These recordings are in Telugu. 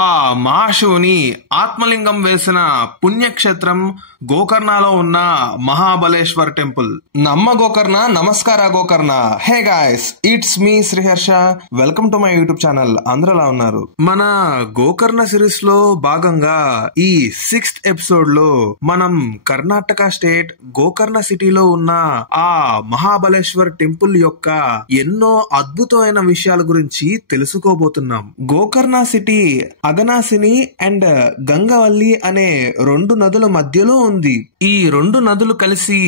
ఆ మహాశివుని ఆత్మలింగం వేసిన పుణ్యక్షేత్రం గోకర్ణలో ఉన్న మహాబలేశ్వర్ టెంపుల్. నమ్మ గోకర్ణ, నమస్కార Gokarna. Hey guys, it's me Sriharsha. Welcome to my YouTube channel. అందరూ ఎలా ఉన్నారు? మన గోకర్ణ సిరీస్ లో భాగంగా ఈ 6th ఎపిసోడ్ లో మనం కర్ణాటక స్టేట్ గోకర్ణ సిటీలో ఉన్న ఆ మహాబలేశ్వర్ టెంపుల్ యొక్క ఎన్నో అద్భుతమైన విషయాల గురించి తెలుసుకోబోతున్నాం. గోకర్ణ సిటీ అగనాసిని అండ్ గంగవల్లి అనే 2 నదుల మధ్యలో ఉంది. ఈ 2 నదులు కలిసి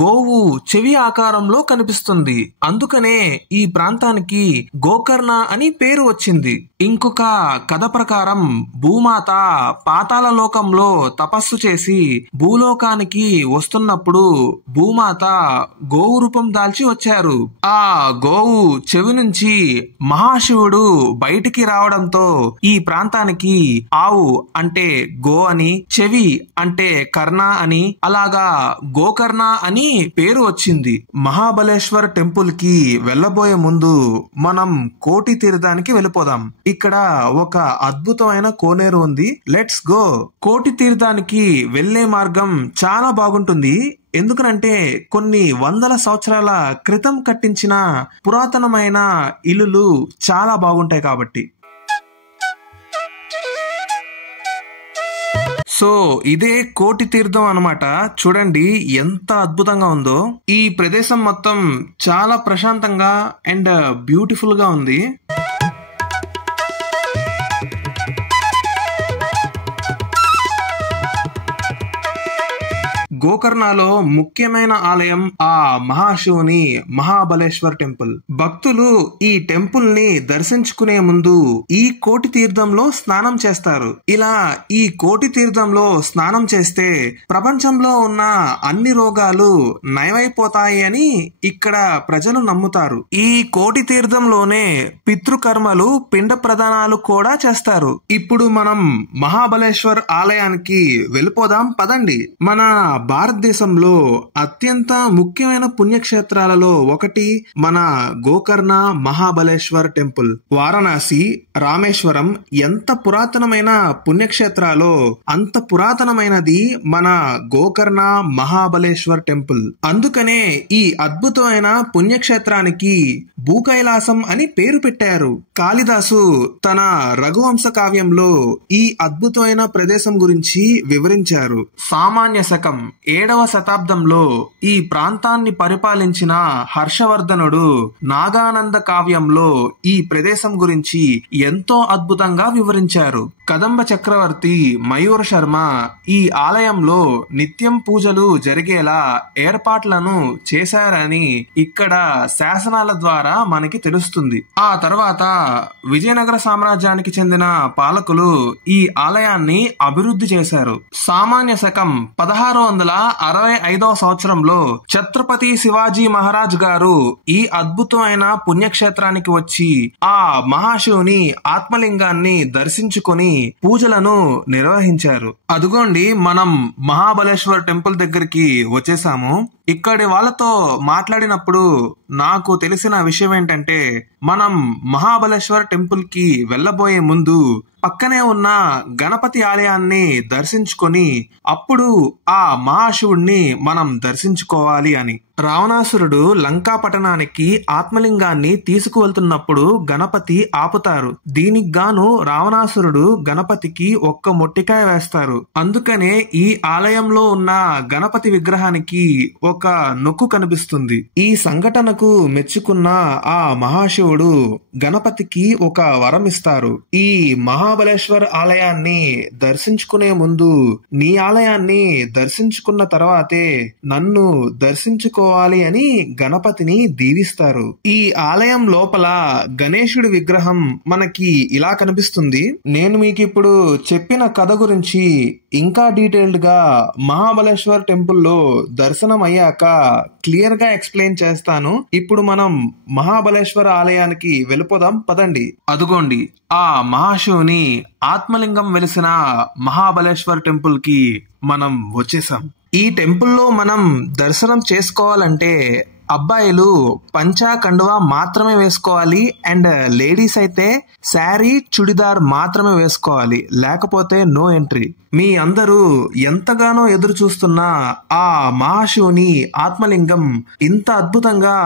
గోవు చెవి ఆకారంలో కనిపిస్తుంది. అందుకనే ఈ ప్రాంతానికి గోకర్ణ అని పేరు వచ్చింది. ఇంకొక కథ ప్రకారం భూమాత పాతాళ లోకంలో తపస్సు చేసి భూలోకానికి వస్తున్నప్పుడు భూమాత గోవు రూపం దాల్చి వచ్చారు. ఆ గోవు చెవి నుంచి మహాశివుడు బయటికి రావడంతో ఈ ప్రాంతానికి ఆవు అంటే గో అని, చెవి అంటే కర్ణ అని, అలాగా గోకర్ణ అని పేరు వచ్చింది. మహాబలేశ్వర్ టెంపుల్ కి వెళ్లబోయే ముందు మనం కోటి తీర్థానికి వెళ్ళిపోదాం. ఇక్కడ ఒక అద్భుతమైన కోనేరు ఉంది. Let's go. కోటి తీర్థానికి వెళ్లే మార్గం చాలా బాగుంటుంది. ఎందుకనంటే కొన్ని వందల సంవత్సరాల క్రితం కట్టించిన పురాతనమైన ఇల్లులు చాలా బాగుంటాయి కాబట్టి. సో ఇదే కోటి తీర్థం అన్నమాట. చూడండి ఎంత అద్భుతంగా ఉందో. ఈ ప్రదేశం మొత్తం చాలా ప్రశాంతంగా అండ్ బ్యూటిఫుల్ గా ఉంది. గోకర్ణలో ముఖ్యమైన ఆలయం ఆ మహాశివుని మహాబలేశ్వర్ టెంపుల్. భక్తులు ఈ టెంపుల్ ని దర్శించుకునే ముందు ఈ కోటి తీర్థంలో స్నానం చేస్తారు. ఇలా ఈ కోటి తీర్థంలో స్నానం చేస్తే ప్రపంచంలో ఉన్న అన్ని రోగాలు నయమైపోతాయి అని ఇక్కడ ప్రజలు నమ్ముతారు. ఈ కోటి తీర్థంలోనే పితృకర్మలు, పిండ ప్రదానాలు కూడా చేస్తారు. ఇప్పుడు మనం మహాబలేశ్వర్ ఆలయానికి వెళ్ళిపోదాం పదండి. మన భారతదేశంలో అత్యంత ముఖ్యమైన పుణ్యక్షేత్రాలలో ఒకటి మన గోకర్ణ మహాబలేశ్వర్ టెంపుల్. వారణాసి, రామేశ్వరం ఎంత పురాతనమైన పుణ్యక్షేత్రాలో అంత పురాతనమైనది మన గోకర్ణ మహాబలేశ్వర్ టెంపుల్. అందుకనే ఈ అద్భుతమైన పుణ్యక్షేత్రానికి భూకైలాసం అని పేరు పెట్టారు. కాళిదాసు తన రఘువంశ కావ్యంలో ఈ అద్భుతమైన ప్రదేశం గురించి వివరించారు. సామాన్య శకం 7వ శతాబ్దంలో ఈ ప్రాంతాన్ని పరిపాలించిన హర్షవర్ధనుడు నాగానంద కావ్యంలో ఈ ప్రదేశం గురించి ఎంతో అద్భుతంగా వివరించారు. కదంబ చక్రవర్తి మయూర శర్మ ఈ ఆలయంలో నిత్యం పూజలు జరిగేలా ఏర్పాట్లను చేశారని ఇక్కడ శాసనాల ద్వారా మనకి తెలుస్తుంది. ఆ తర్వాత విజయనగర సామ్రాజ్యానికి చెందిన పాలకులు ఈ ఆలయాన్ని అభివృద్ధి చేశారు. సామాన్య శకం 1665వ సంవత్సరంలో ఛత్రపతి శివాజీ మహారాజ్ గారు ఈ అద్భుతమైన పుణ్యక్షేత్రానికి వచ్చి ఆ మహాశివుని ఆత్మలింగాన్ని దర్శించుకొని పూజలను నిర్వహించారు. అదుగోండి మనం మహాబలేశ్వర్ టెంపుల్ దగ్గరికి వచ్చేసాము. ఇక్కడి వాళ్ళతో మాట్లాడినప్పుడు నాకు తెలిసిన విషయం ఏంటంటే, మనం మహాబలేశ్వర్ టెంపుల్ కి వెళ్ళబోయే ముందు పక్కనే ఉన్న గణపతి ఆలయాన్ని దర్శించుకొని అప్పుడు ఆ మహాశివుణ్ణి మనం దర్శించుకోవాలి అని. రావణాసురుడు లంకా పట్టణానికి ఆత్మలింగాన్ని తీసుకువెళ్తున్నప్పుడు గణపతి ఆపుతారు. దీనికి గాను రావణాసురుడు గణపతికి ఒక్క మొట్టికాయ వేస్తారు. అందుకనే ఈ ఆలయంలో ఉన్న గణపతి విగ్రహానికి ఒక నొక్కు కనిపిస్తుంది. ఈ సంఘటనకు మెచ్చుకున్న ఆ మహాశివుడు గణపతికి ఒక వరం ఇస్తారు. ఈ మహాబలేశ్వర్ ఆలయాన్ని దర్శించుకునే ముందు నీ ఆలయాన్ని దర్శించుకున్న తర్వాతే నన్ను దర్శించుకోవాలి అని గణపతిని దీవిస్తారు. ఈ ఆలయం లోపల గణేశుడి విగ్రహం మనకి ఇలా కనిపిస్తుంది. నేను మీకు ఇప్పుడు చెప్పిన కథ గురించి ఇంకా డీటెయిల్డ్ గా మహాబలేశ్వర్ టెంపుల్ లో దర్శనం అయ్యాక క్లియర్ గా ఎక్స్ప్లెయిన్ చేస్తాను. ఇప్పుడు మనం మహాబలేశ్వర ఆలయానికి వెళ్ళిపోదాం పదండి. అదుగోండి ఆ మహాశివుని ఆత్మలింగం వెలిసిన మహాబలేశ్వర్ టెంపుల్ కి మనం వచ్చేసాం. ఈ టెంపుల్లో మనం దర్శనం చేసుకోవాలంటే అబ్బాయిలు పంచా కండువా మాత్రమే వేసుకోవాలి అండ్ లేడీస్ అయితే శారీ చుడిదార్ మాత్రమే వేసుకోవాలి, లేకపోతే నో ఎంట్రీ. మీ అందరూ ఎంతగానో ఎదురు చూస్తున్న ఆ మహాశివుని ఆత్మలింగం ఇంత అద్భుతంగా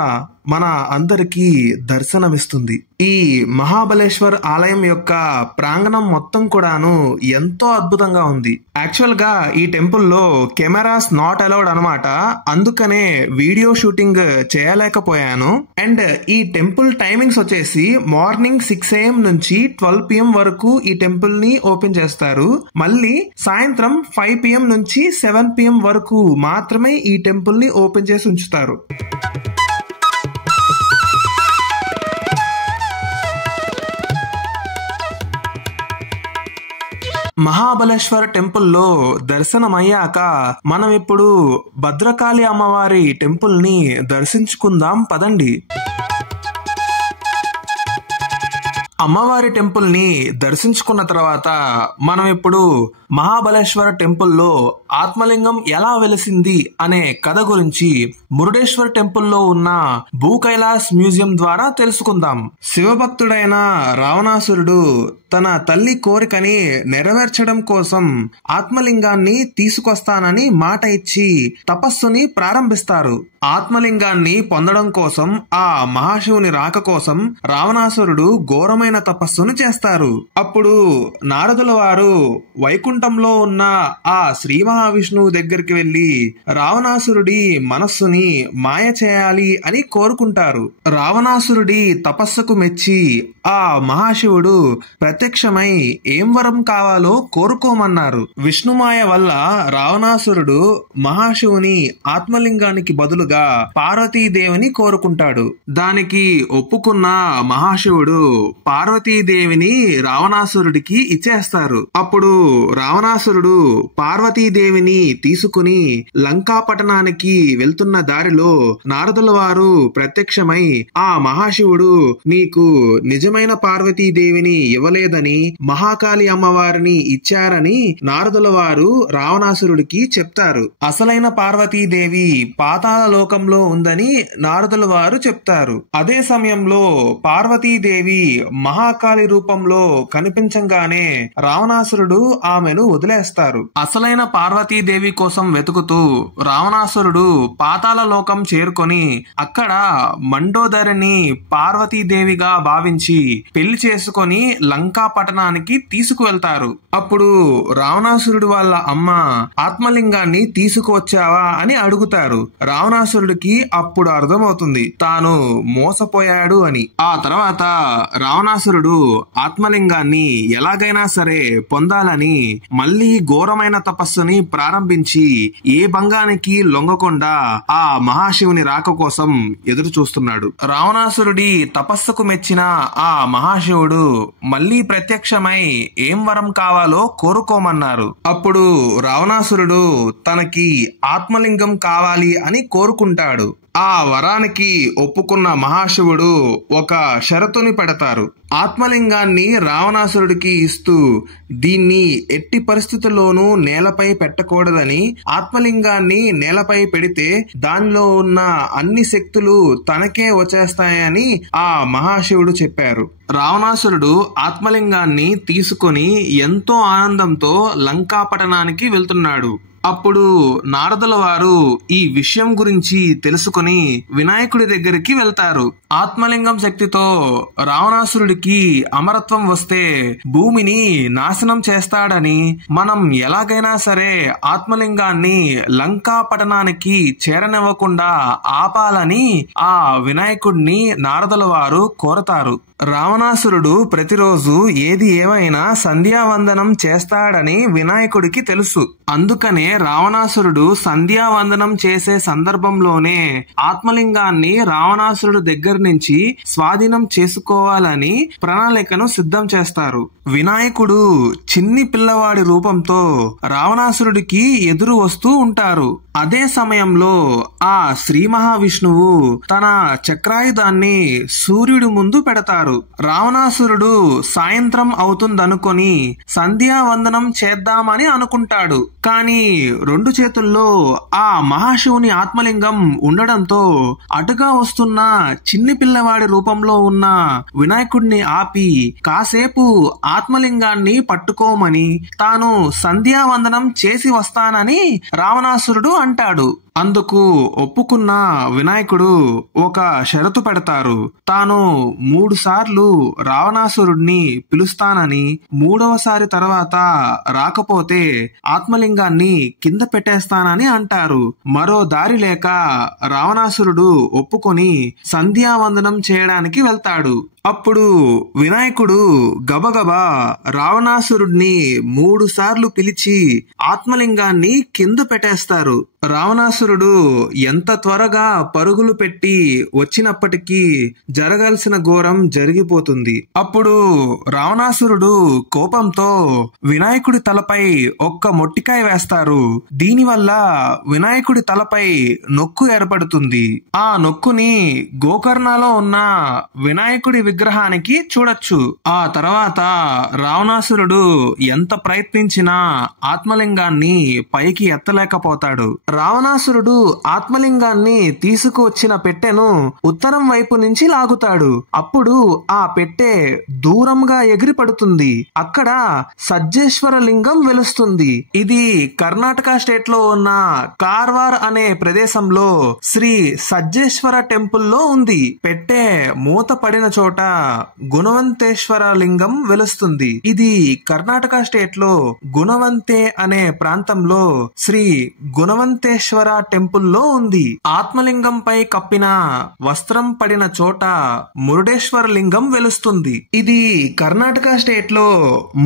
మన అందరికీ దర్శనమిస్తుంది. ఈ మహాబలేశ్వర్ ఆలయం యొక్క ప్రాంగణం మొత్తం కూడాను ఎంతో అద్భుతంగా ఉంది. యాక్చువల్ గా ఈ టెంపుల్లో కెమెరాస్ నాట్ అలౌడ్ అనమాట, అందుకనే వీడియో షూటింగ్ చేయలేకపోయాను. అండ్ ఈ టెంపుల్ టైమింగ్స్ వచ్చేసి మార్నింగ్ 6 AM నుంచి 12 PM వరకు ఈ టెంపుల్ ని ఓపెన్ చేస్తారు. మళ్ళీ సాయంత్రం 5 PM నుంచి 7 PM వరకు మాత్రమే ఈ టెంపుల్ ని ఓపెన్ చేసి ఉంచుతారు. మహాబలేశ్వర టెంపుల్లో దర్శనమయ్యాక మనం ఇప్పుడు భద్రకాళి అమ్మవారి టెంపుల్ ని దర్శించుకుందాం పదండి. అమ్మవారి టెంపుల్ ని దర్శించుకున్న తర్వాత మనం ఇప్పుడు మహాబలేశ్వర టెంపుల్లో ఆత్మలింగం ఎలా వెలిసింది అనే కథ గురించి మురుడేశ్వర్ టెంపుల్లో ఉన్న భూ కైలాస్ మ్యూజియం ద్వారా తెలుసుకుందాం. శివభక్తుడైన రావణాసురుడు తన తల్లి కోరికని నెరవేర్చడం కోసం ఆత్మలింగాన్ని తీసుకొస్తానని మాట ఇచ్చి తపస్సుని ప్రారంభిస్తారు. ఆత్మలింగాన్ని పొందడం కోసం, ఆ మహాశివుని రాక కోసం రావణాసురుడు ఘోరమైన తపస్సును చేస్తారు. అప్పుడు నారదుల వారు వైకుంఠంలో ఉన్న ఆ శ్రీ మహావిష్ణువు దగ్గరికి వెళ్లి రావణాసురుడి మనస్సుని మాయ చేయాలి అని కోరుకుంటారు. రావణాసురుడి తపస్సుకు మెచ్చి ఆ మహాశివుడు ప్రత్యక్షమై ఏం వరం కావాలో కోరుకోమన్నారు. విష్ణుమాయ వల్ల రావణాసురుడు మహాశివుని ఆత్మలింగానికి బదులుగా పార్వతీదేవిని కోరుకుంటాడు. దానికి ఒప్పుకున్న మహాశివుడు పార్వతీదేవిని రావణాసురుడికి ఇచ్చేస్తారు. అప్పుడు రావణాసురుడు పార్వతీదేవిని తీసుకుని లంకాపట్టణానికి వెళ్తున్న దారిలో నారదుల వారు ప్రత్యక్షమై ఆ మహాశివుడు నీకు నిజమైన పార్వతీదేవిని ఇవ్వలేదని మహాకాళి అమ్మవారిని ఇచ్చారని నారదుల వారు రావణాసురుడికి చెప్తారు. అసలైన పార్వతీదేవి పాతాళ లోకంలో ఉందని నారదుల వారు చెప్తారు. అదే సమయంలో పార్వతీదేవి మహాకాళి రూపంలో కనిపించగానే రావణాసురుడు ఆమెను వదిలేస్తారు. అసలైన పార్వతీదేవి కోసం వెతుకుతూ రావణాసురుడు పాతాళ లోకం చేరుకొని అక్కడ మండోదరిని పార్వతీదేవిగా భావించి పెళ్లి చేసుకొని లంకా పట్టణానికి తీసుకువెళ్తారు. అప్పుడు రావణాసురుడు వాళ్ళ అమ్మ ఆత్మలింగాన్ని తీసుకువచ్చావా అని అడుగుతారు. రావణాసురుడికి అప్పుడు అర్థమవుతుంది తాను మోసపోయాడు అని. ఆ తర్వాత రావణాసురుడు ఆత్మలింగాన్ని ఎలాగైనా సరే పొందాలని మళ్ళీ ఘోరమైన తపస్సుని ప్రారంభించి ఏ భంగానికి లొంగకుండా ఆ మహాశివుని రాక కోసం ఎదురు చూస్తున్నాడు. రావణాసురుడి తపస్సుకు మెచ్చిన ఆ మహాశివుడు మళ్ళీ ప్రత్యక్షమై ఏం వరం కావాలో కోరుకోమన్నారు. అప్పుడు రావణాసురుడు తనకి ఆత్మలింగం కావాలి అని కోరుకుంటాడు. ఆ వరానికి ఒప్పుకున్న మహాశివుడు ఒక షరతుని పెడతారు. ఆత్మలింగాన్ని రావణాసురుడికి ఇస్తూ దీన్ని ఎట్టి పరిస్థితుల్లోనూ నేలపై పెట్టకూడదని, ఆత్మలింగాన్ని నేలపై పెడితే దానిలో ఉన్న అన్ని శక్తులు తనకే వచ్చేస్తాయని ఆ మహాశివుడు చెప్పారు. రావణాసురుడు ఆత్మలింగాన్ని తీసుకొని ఎంతో ఆనందంతో లంకాపట్టణానికి వెళ్తున్నాడు. అప్పుడు నారదుల వారు ఈ విషయం గురించి తెలుసుకుని వినాయకుడి దగ్గరికి వెళ్తారు. ఆత్మలింగం శక్తితో రావణాసురుడికి అమరత్వం వస్తే భూమిని నాశనం చేస్తాడని, మనం ఎలాగైనా సరే ఆత్మలింగాన్ని లంకా పట్టణానికి చేరనివ్వకుండా ఆపాలని ఆ వినాయకుడిని నారదుల వారు కోరతారు. రావణాసురుడు ప్రతిరోజు ఏది ఏమైనా సంధ్యావందనం చేస్తాడని వినాయకుడికి తెలుసు. అందుకనే రావణాసురుడు సంధ్యావందనం చేసే సందర్భంలోనే ఆత్మలింగాన్ని రావణాసురుడు దగ్గర నుంచి స్వాధీనం చేసుకోవాలని ప్రణాళికను సిద్ధం చేస్తారు. వినాయకుడు చిన్ని పిల్లవాడి రూపంతో రావణాసురుడికి ఎదురు వస్తూ ఉంటారు. అదే సమయంలో ఆ శ్రీ మహావిష్ణువు తన చక్రాయుధాన్ని సూర్యుడి ముందు పెడతారు. రావణాసురుడు సాయంత్రం అవుతుందనుకొని సంధ్యావందనం చేద్దామని అనుకుంటాడు. కానీ రెండు చేతుల్లో ఆ మహాశివుని ఆత్మలింగం ఉండడంతో అటుగా వస్తున్న చిన్ని పిల్లవాడి రూపంలో ఉన్న వినాయకుడిని ఆపి కాసేపు ఆత్మలింగాన్ని పట్టుకోమని తాను సంధ్యావందనం చేసి వస్తానని రావణాసురుడు అంటాడు. అందుకు ఒప్పుకున్న వినాయకుడు ఒక షరతు పెడతారు. తాను 3 సార్లు రావణాసురుడిని పిలుస్తానని, 3వసారి తర్వాత రాకపోతే ఆత్మలింగాన్ని కింద పెట్టేస్తానని అంటారు. మరో దారి లేక రావణాసురుడు ఒప్పుకొని సంధ్యావందనం చేయడానికి వెళ్తాడు. అప్పుడు వినాయకుడు గబగబా రావణాసురుడిని 3 సార్లు పిలిచి ఆత్మలింగాన్ని కింద పెట్టేస్తారు. రావణాసురుడు ఎంత త్వరగా పరుగులు పెట్టి వచ్చినప్పటికీ జరగాల్సిన ఘోరం జరిగిపోతుంది. అప్పుడు రావణాసురుడు కోపంతో వినాయకుడి తలపై ఒక్క మొట్టికాయ వేస్తారు. దీనివల్ల వినాయకుడి తలపై నొక్కు ఏర్పడుతుంది. ఆ నొక్కుని గోకర్ణలో ఉన్న వినాయకుడి విగ్రహానికి చూడొచ్చు. ఆ తర్వాత రావణాసురుడు ఎంత ప్రయత్నించినా ఆత్మలింగాన్ని పైకి ఎత్తలేకపోతాడు. రావణాసురుడు ఆత్మలింగాన్ని తీసుకువచ్చిన పెట్టెను ఉత్తరం వైపు నుంచి లాగుతాడు. అప్పుడు ఆ పెట్టె దూరంగా ఎగిరి పడుతుంది. అక్కడ సజ్జేశ్వర లింగం వెలుస్తుంది. ఇది కర్ణాటక స్టేట్ లో ఉన్న కార్వార్ అనే ప్రదేశంలో శ్రీ సజ్జేశ్వర టెంపుల్ లో ఉంది. పెట్టె మూత పడిన చోట గుణవంతేశ్వర లింగం వెలుస్తుంది. ఇది కర్ణాటక స్టేట్ లో గుణవంతే అనే ప్రాంతంలో శ్రీ గుణవంతేశ్వర టెంపుల్ లో ఉంది. ఆత్మలింగంపై కప్పిన వస్త్రం పడిన చోట మురుడేశ్వర లింగం వెలుస్తుంది. ఇది కర్ణాటక స్టేట్ లో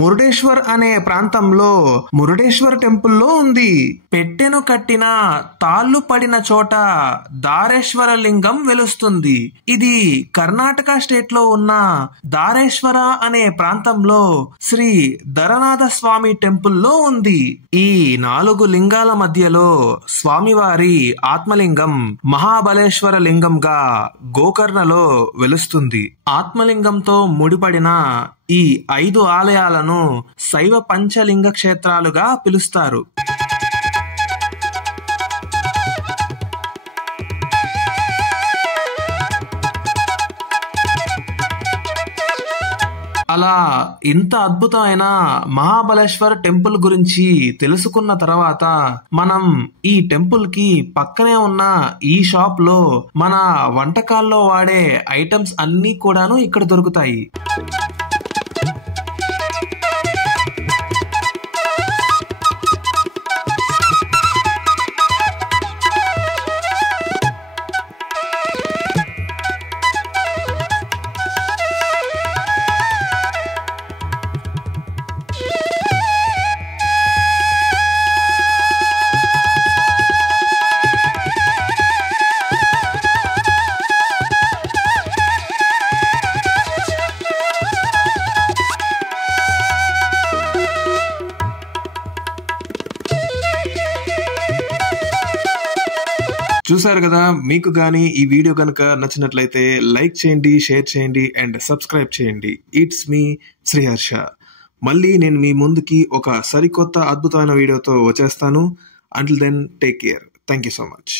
మురుడేశ్వర్ అనే ప్రాంతంలో మురుడేశ్వర టెంపుల్ లో ఉంది. పెట్టెను కట్టిన తాళ్లు పడిన చోట దారేశ్వర లింగం వెలుస్తుంది. ఇది కర్ణాటక స్టేట్ లో ఉన్న దారేశ్వర అనే ప్రాంతంలో శ్రీ ధరనాథ స్వామి టెంపుల్ లో ఉంది. ఈ 4 లింగాల మధ్యలో స్వామివారి ఆత్మలింగం మహాబలేశ్వర లింగంగా గోకర్ణలో వెలుస్తుంది. ఆత్మలింగంతో ముడిపడిన ఈ 5 ఆలయాలను శైవ పంచలింగ క్షేత్రాలుగా పిలుస్తారు. అలా ఇంత అద్భుతమైన మహాబలేశ్వర్ టెంపుల్ గురించి తెలుసుకున్న తర్వాత మనం ఈ టెంపుల్ కి పక్కనే ఉన్న ఈ షాప్ లో మన వంటకాల్లో వాడే ఐటమ్స్ అన్ని కూడాను ఇక్కడ దొరుకుతాయి. చూసారు కదా, మీకు గానీ ఈ వీడియో కనుక నచ్చినట్లయితే లైక్ చేయండి, షేర్ చేయండి అండ్ సబ్స్క్రైబ్ చేయండి. It's me Sriharsha. మళ్ళీ నేను మీ ముందుకి ఒక సరికొత్త అద్భుతమైన వీడియోతో వచ్చేస్తాను. Until then take care. Thank you so much.